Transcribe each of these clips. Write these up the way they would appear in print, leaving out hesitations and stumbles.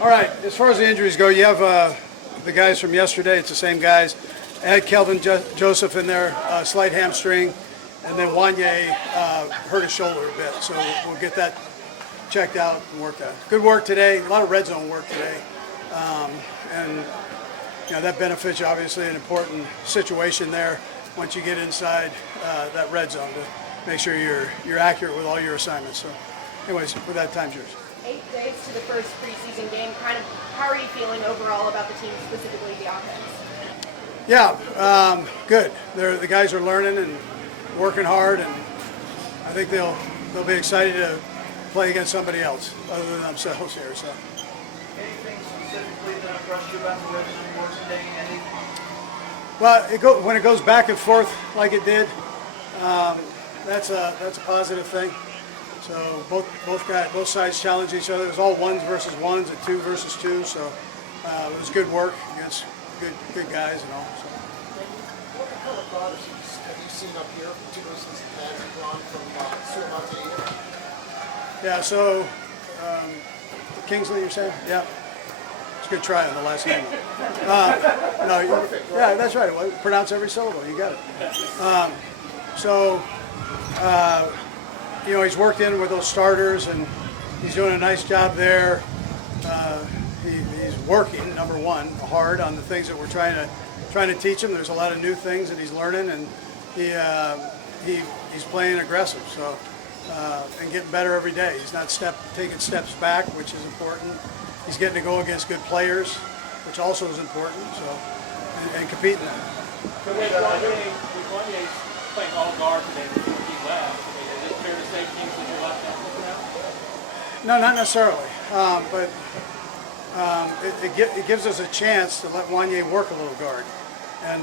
All right, as far as the injuries go, you have the guys from yesterday. It's the same guys. I had Kelvin Joseph in there, slight hamstring, and then Wanye hurt his shoulder a bit. So we'll get that checked out and worked out. Good work today. A lot of red zone work today, and you know that benefits you, obviously an important situation there once you get inside that red zone to make sure you're accurate with all your assignments. So, anyways, with that, time's yours. 8 days to the first preseason game. Kind of, how are you feeling overall about the team, specifically the offense? Yeah, good. The guys are learning and working hard, and I think they'll be excited to play against somebody else other than themselves here. So. Anything specifically that impressed you about the red zone work today, Andy? Well, when it goes back and forth like it did, that's a positive thing. So both sides challenge each other. It was all ones versus ones and two versus two. So it was good work against good guys and all. So. What kind of progress have you seen up here, particularly since the pads have gone from certain amount to year? Yeah. So Kingsley, you're saying? Yeah. It's a good try on the last name. No, yeah, that's right. Pronounce every syllable. You got it. You know, he's worked in with those starters, and he's doing a nice job there. He's working, number one, hard on the things that we're trying to teach him. There's a lot of new things that he's learning, and he's playing aggressive. So and getting better every day. He's not taking steps back, which is important. He's getting to go against good players, which also is important. So and competing. So with Wanye's playing all guard today before he left, is it fair to say Kingsley your left tackle now? No, not necessarily, but it gives us a chance to let Wanye work a little guard, and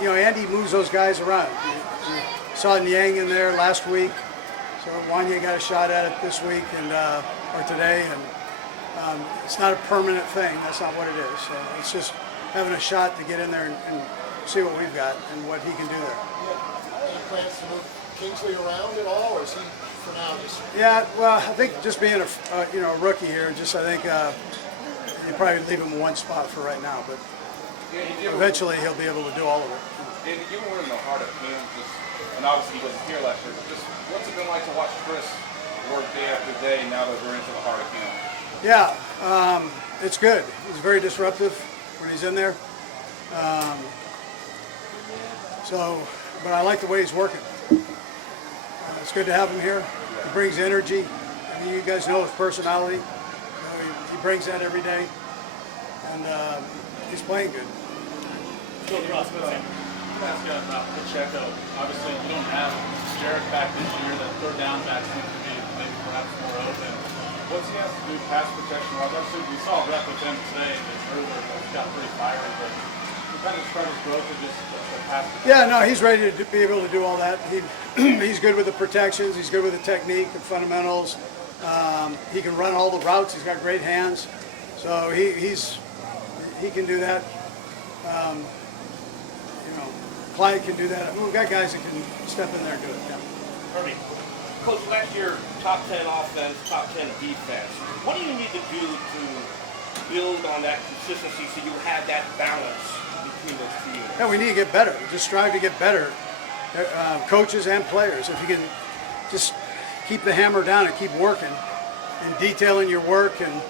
you know Andy moves those guys around. You saw Niang in there last week, so Wanye got a shot at it this week or today, and it's not a permanent thing. That's not what it is. So it's just having a shot to get in there and see what we've got and what he can do there. Any plans to move Kingsley around at all, or is he for now just? Yeah, well, I think just being a rookie here, I think you probably leave him in one spot for right now, but eventually he'll be able to do all of it. David, given we're in the heart of camp, and obviously he wasn't here last year, but just what's it been like to watch Chris work day after day now that we're into the heart of camp? Yeah, it's good. He's very disruptive when he's in there. But I like the way he's working. It's good to have him here. He brings energy. I mean, you guys know his personality. You know, he brings that every day, and he's playing good. So, Ross, let's ask you about Pacheco. Obviously, you don't have Jarrett back this year. That third down back seems to be maybe perhaps more open. What's he have to do pass protection? Obviously, we saw a rep with him today. Earlier, he got pretty fiery, but he kind of started his growth with just the pass protection. Yeah, no, he's ready to be able to do all that. He's good with the protections. He's good with the technique and fundamentals. He can run all the routes. He's got great hands, so he can do that. Clyde can do that. We've got guys that can step in there and do it. Yeah. Kirby, Coach, last year, top 10 offense, top 10 defense. What do you need to do to build on that consistency so you have that balance between those two units? Yeah, we need to get better. Just strive to get better, coaches and players. If you can just keep the hammer down and keep working and detailing your work and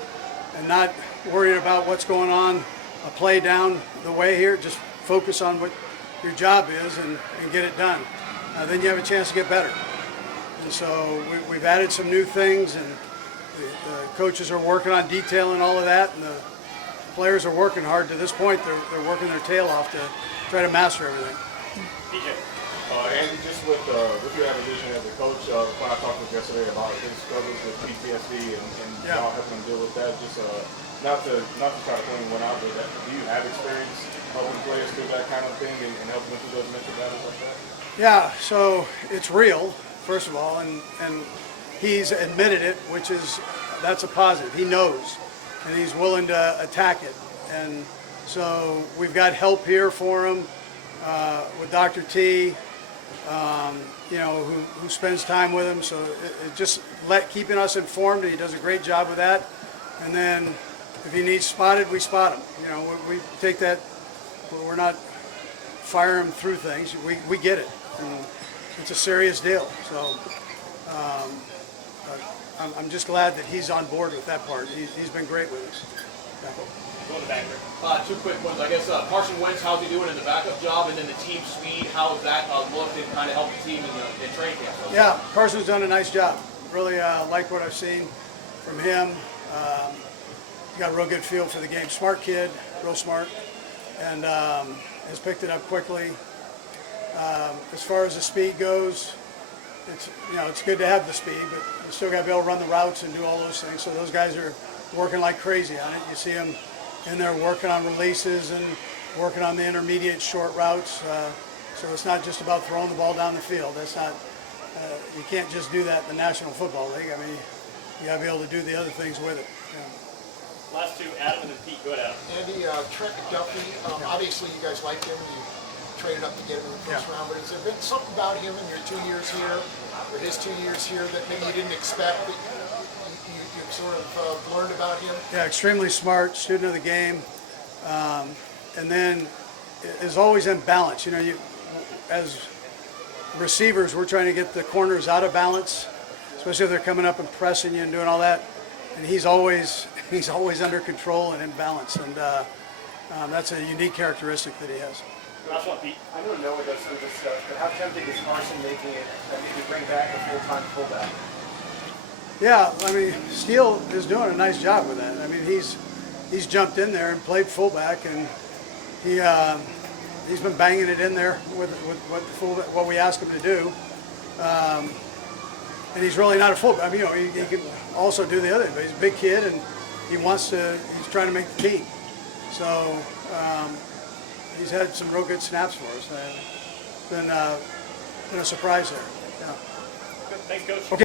not worrying about what's going on a play down the way here, just focus on what your job is and get it done. Then you have a chance to get better. And so we've added some new things, and the coaches are working on detailing all of that, and the players are working hard. To this point, they're working their tail off to try to master everything. DJ. Andy, just with your evolution as a coach, when I talked with yesterday about his struggles with PTSD and y'all helping him deal with that, just not to try to point one out, but do you have experience helping players through that kind of thing and helping them through those mental battles like that? Yeah, so it's real, first of all, and he's admitted it, that's a positive. He knows, and he's willing to attack it. And so we've got help here for him with Dr. T, who spends time with him. So it just keeping us informed, and he does a great job with that. and then if he needs spotted, we spot him. You know, we take that. We're not fire him through things. We get it. And it's a serious deal. So I'm just glad that he's on board with that part. He's been great with us. Yeah. Go to back there. Two quick ones, I guess. Carson Wentz, how's he doing in the backup job? And then the team speed, how's that looked and kind of helped the team in training camp? Yeah, Carson's done a nice job. Really like what I've seen from him. He's got a real good feel for the game. Smart kid, real smart, and has picked it up quickly. As far as the speed goes, it's good to have the speed, but you still got to be able to run the routes and do all those things. So those guys are working like crazy on it. You see them in there working on releases and working on the intermediate short routes. So it's not just about throwing the ball down the field. That's not. You can't just do that in the National Football League. I mean, you got to be able to do the other things with it. Yeah. Last two, Adam and then Pete. Go ahead, Adam. Andy, Trent McDuffie, obviously you guys liked him. You traded up to get him in the first round, but has there been something about him in your 2 years here, or his 2 years here, that maybe you didn't expect, that you sort of learned about him? Yeah, extremely smart, student of the game, and then is always in balance. You know, as receivers, we're trying to get the corners out of balance, especially if they're coming up and pressing you and doing all that. And he's always under control and in balance, and that's a unique characteristic that he has. Last one, Pete. I know Noah does some of this stuff, but how tempting is Carson making it, I think, to bring back a full-time fullback? Yeah, I mean, Steele is doing a nice job with that. I mean, he's jumped in there and played fullback, and he's been banging it in there with what we ask him to do. And he's really not a fullback. I mean, you know, he can also do the other, but he's a big kid and he's trying to make the team. So he's had some real good snaps for us. Been a surprise there. Yeah. Good. Thanks, Coach. Okay.